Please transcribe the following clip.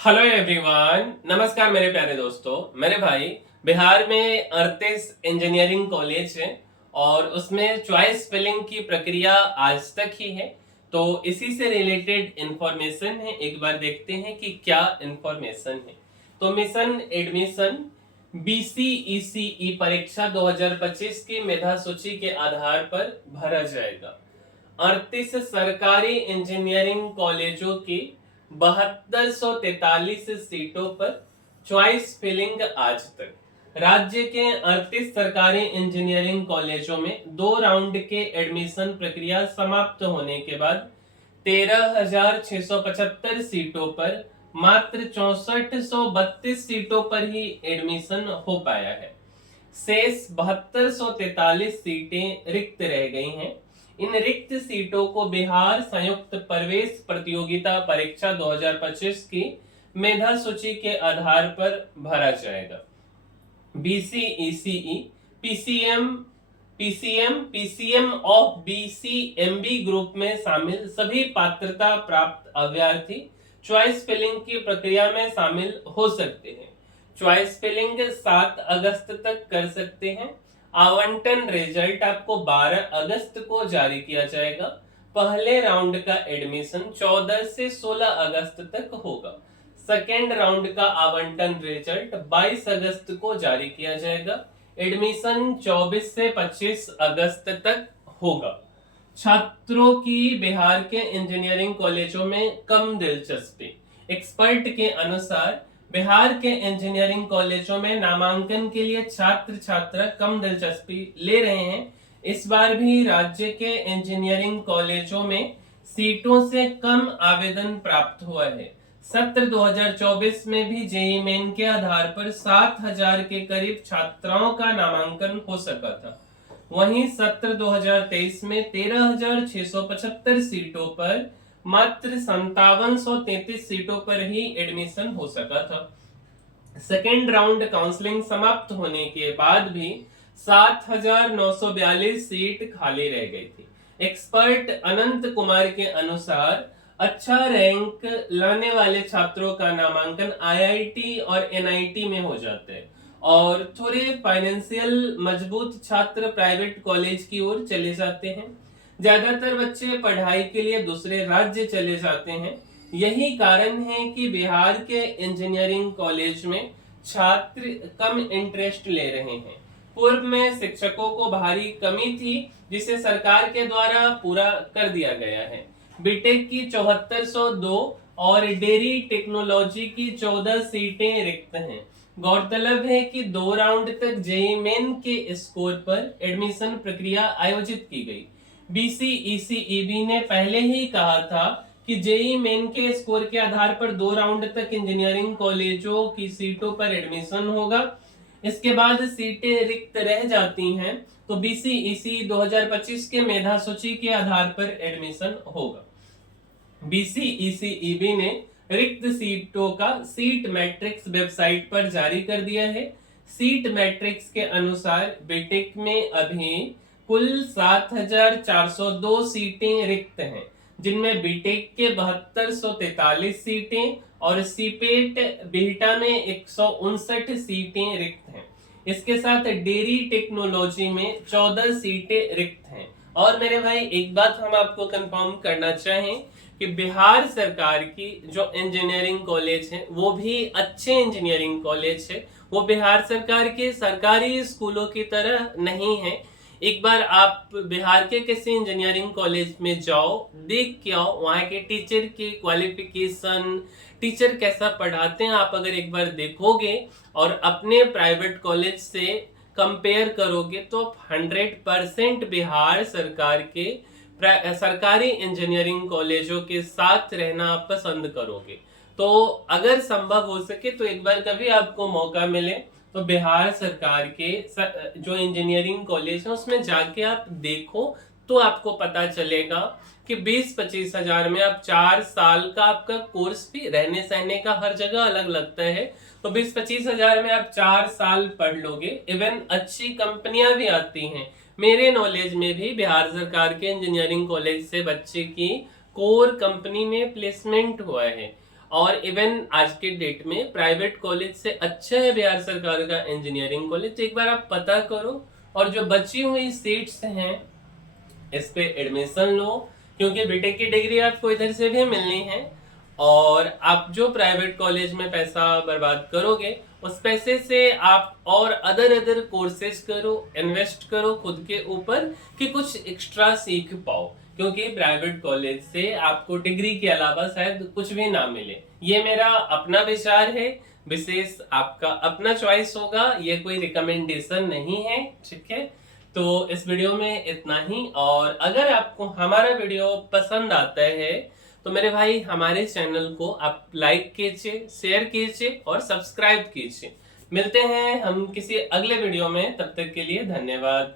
Hello everyone, नमस्कार मेरे प्यारे दोस्तों। मेरे भाई, बिहार में 38 इंजीनियरिंग कॉलेज है और उसमें चॉइस फिलिंग की प्रक्रिया आज तक ही है। तो इसी से रिलेटेड इंफॉर्मेशन है, एक बार देखते हैं कि क्या इंफॉर्मेशन है। तो मिशन एडमिशन BCECE परीक्षा 2025 की मेधा सूची के आधार पर भरा जाएगा। 38 सरकारी इंजीनियरिंग कॉलेजों की 7243 सीटों पर चॉइस फिलिंग आज तक। राज्य के 38 सरकारी इंजीनियरिंग कॉलेजों में 2 राउंड के एडमिशन प्रक्रिया समाप्त होने के बाद 13,675 सीटों पर मात्र 6432 सीटों पर ही एडमिशन हो पाया है। शेष 7243 सीटें रिक्त रह गई हैं। इन रिक्त सीटों को बिहार संयुक्त प्रवेश प्रतियोगिता परीक्षा 2025 की मेधा सूची के आधार पर भरा जाएगा। BCECE PCM of BCMB group में शामिल सभी पात्रता प्राप्त अभ्यर्थी चॉइस फिलिंग की प्रक्रिया में शामिल हो सकते हैं। चॉइस फिलिंग 7 अगस्त तक कर सकते हैं। आवंटन रिजल्ट आपको 12 अगस्त को जारी किया जाएगा। पहले राउंड का एडमिशन 14 से 16 अगस्त तक होगा। सेकेंड राउंड का आवंटन रिजल्ट 22 अगस्त को जारी किया जाएगा। एडमिशन 24 से 25 अगस्त तक होगा। छात्रों की बिहार के इंजीनियरिंग कॉलेजों में कम दिलचस्पी। एक्सपर्ट के अनुसार बिहार के इंजीनियरिंग कॉलेजों में नामांकन के लिए छात्र छात्रा कम दिलचस्पी ले रहे हैं। इस बार भी राज्य के इंजीनियरिंग कॉलेजों में सीटों से कम आवेदन प्राप्त हुआ है। सत्र 2024 में भी जेईई मेन के आधार पर 7,000 के करीब छात्राओं का नामांकन हो सका था। वहीं सत्र 2023 में 13,675 सीटों पर मात्र 5733 सीटों पर ही एडमिशन हो सका था। सेकेंड राउंड काउंसलिंग समाप्त होने के बाद भी 7,942 सीट खाली रह गई थी। एक्सपर्ट अनंत कुमार के अनुसार अच्छा रैंक लाने वाले छात्रों का नामांकन IIT और NIT में हो जाते हैं और थोड़े फाइनेंशियल मजबूत छात्र प्राइवेट कॉलेज की ओर चले जाते हैं। ज्यादातर बच्चे पढ़ाई के लिए दूसरे राज्य चले जाते हैं। यही कारण है कि बिहार के इंजीनियरिंग कॉलेज में छात्र कम इंटरेस्ट ले रहे हैं। पूर्व में शिक्षकों को भारी कमी थी, जिसे सरकार के द्वारा पूरा कर दिया गया है। बीटेक की 7402 और डेयरी टेक्नोलॉजी की 14 सीटें रिक्त हैं। गौरतलब है कि 2 राउंड तक जेईई मेन के स्कोर पर एडमिशन प्रक्रिया आयोजित की गई। BCECEB ने पहले ही कहा था कि जेईई मेन के स्कोर के आधार पर 2 राउंड तक इंजीनियरिंग कॉलेजों की सीटों पर एडमिशन होगा। इसके बाद सीटें रिक्त रह जाती हैं तो BCECE 2025 के मेधा सूची के आधार पर एडमिशन होगा। BCECEB ने रिक्त सीटों का सीट मैट्रिक्स वेबसाइट पर जारी कर दिया है। सीट मैट्रिक्स के अनुसार बीटेक में अभी कुल 7,402 सीटें रिक्त हैं, जिनमें बीटेक के 7243 सीटें और सीपेट बिहटा में 159 सीटें रिक्त हैं। इसके साथ डेयरी टेक्नोलॉजी में 14 सीटें रिक्त हैं। और मेरे भाई, एक बात हम आपको कंफर्म करना चाहें कि बिहार सरकार की जो इंजीनियरिंग कॉलेज है वो भी अच्छे इंजीनियरिंग कॉलेज है। वो बिहार सरकार के सरकारी स्कूलों की तरह नहीं है। एक बार आप बिहार के किसी इंजीनियरिंग कॉलेज में जाओ, देख के आओ वहाँ के टीचर की क्वालिफिकेशन, टीचर कैसा पढ़ाते हैं। आप अगर एक बार देखोगे और अपने प्राइवेट कॉलेज से कंपेयर करोगे तो 100% बिहार सरकार के सरकारी इंजीनियरिंग कॉलेजों के साथ रहना आप पसंद करोगे। तो अगर संभव हो सके तो एक बार कभी आपको मौका मिले तो बिहार सरकार के जो इंजीनियरिंग कॉलेज है उसमें जाके आप देखो, तो आपको पता चलेगा कि 20-25 हजार में आप 4 साल का आपका कोर्स भी, रहने सहने का हर जगह अलग लगता है, तो 20-25 हजार में आप 4 साल पढ़ लोगे। इवन अच्छी कंपनियां भी आती हैं। मेरे नॉलेज में भी बिहार सरकार के इंजीनियरिंग कॉलेज से बच्चे की कोर कंपनी में प्लेसमेंट हुआ है। और इवन आज के डेट में प्राइवेट कॉलेज से अच्छा है बिहार सरकार का इंजीनियरिंग कॉलेज। एक बार आप पता करो और जो बची हुई सीट्स हैं इस पे एडमिशन लो, क्योंकि बीटेक की डिग्री आपको इधर से भी मिलनी है। और आप जो प्राइवेट कॉलेज में पैसा बर्बाद करोगे उस पैसे से आप और अदर कोर्सेज करो, इन्वेस्ट करो खुद के ऊपर कि कुछ एक्स्ट्रा सीख पाओ, क्योंकि प्राइवेट कॉलेज से आपको डिग्री के अलावा शायद कुछ भी ना मिले। ये मेरा अपना विचार है, विशेष आपका अपना चॉइस होगा, ये कोई रिकमेंडेशन नहीं है, ठीक है। तो इस वीडियो में इतना ही, और अगर आपको हमारा वीडियो पसंद आता है तो मेरे भाई हमारे चैनल को आप लाइक कीजिए, शेयर कीजिए और सब्सक्राइब कीजिए। मिलते हैं हम किसी अगले वीडियो में, तब तक के लिए धन्यवाद।